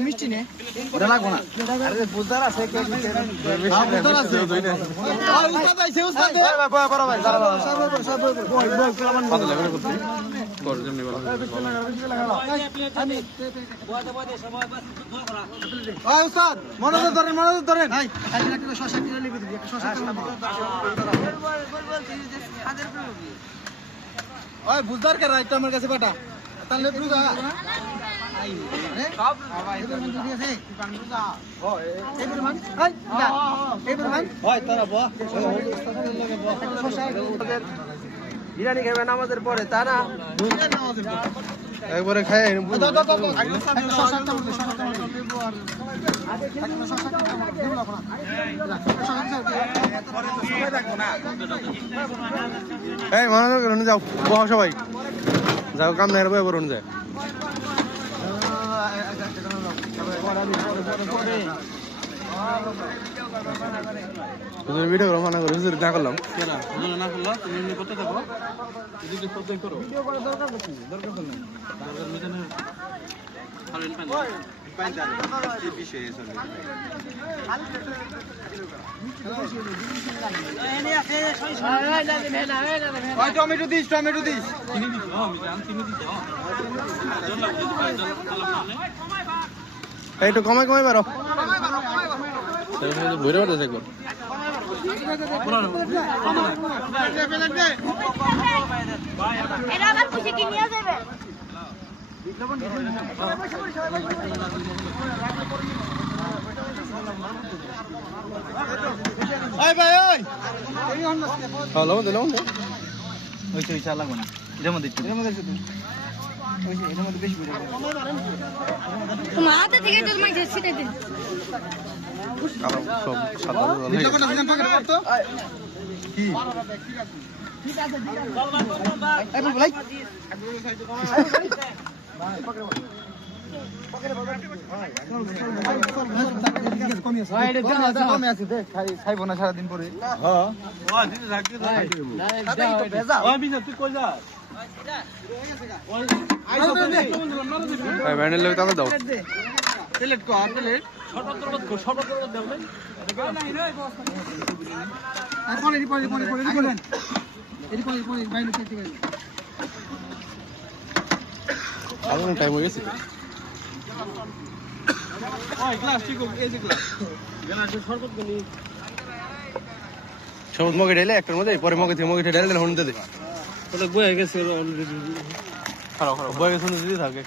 মিষ্টি নে লাগবো না আরে বুঝদার আছে মনোযোগ ধরেন মনোযোগ ধরেন বুঝদার কে রাইট আমার কাছে পাঠা তাহলে বিরিয়ানি খাবেন আমাদের পরে তা না একবারে খাই যাও বহ সবাই যাও কাম নাই বরুণ যায় ভিডিও করো মানা করো হুজুর না করলাম না করলাম তুমি করতে থাকো যদি করতে করো ভিডিও করার দরকার নেই দরকার নেই মিজানে খালেন পানি এই বিষয়ে চলে টমেটো দিস চিনি দিস মিজান চিনি দিস একটু কমাই বারো ঘুরে বেড়াতে একবার লাগবে না এর মধ্যে বেশি খাইব না সারাদিন পরে দাও টাইম হয়ে গেছে সবুজ মগে ঢেলে একটার মধ্যে পরে মগে থেকে মগে ঢেলে হন দে বয়ে গেছে বয়ে গেছে থাকে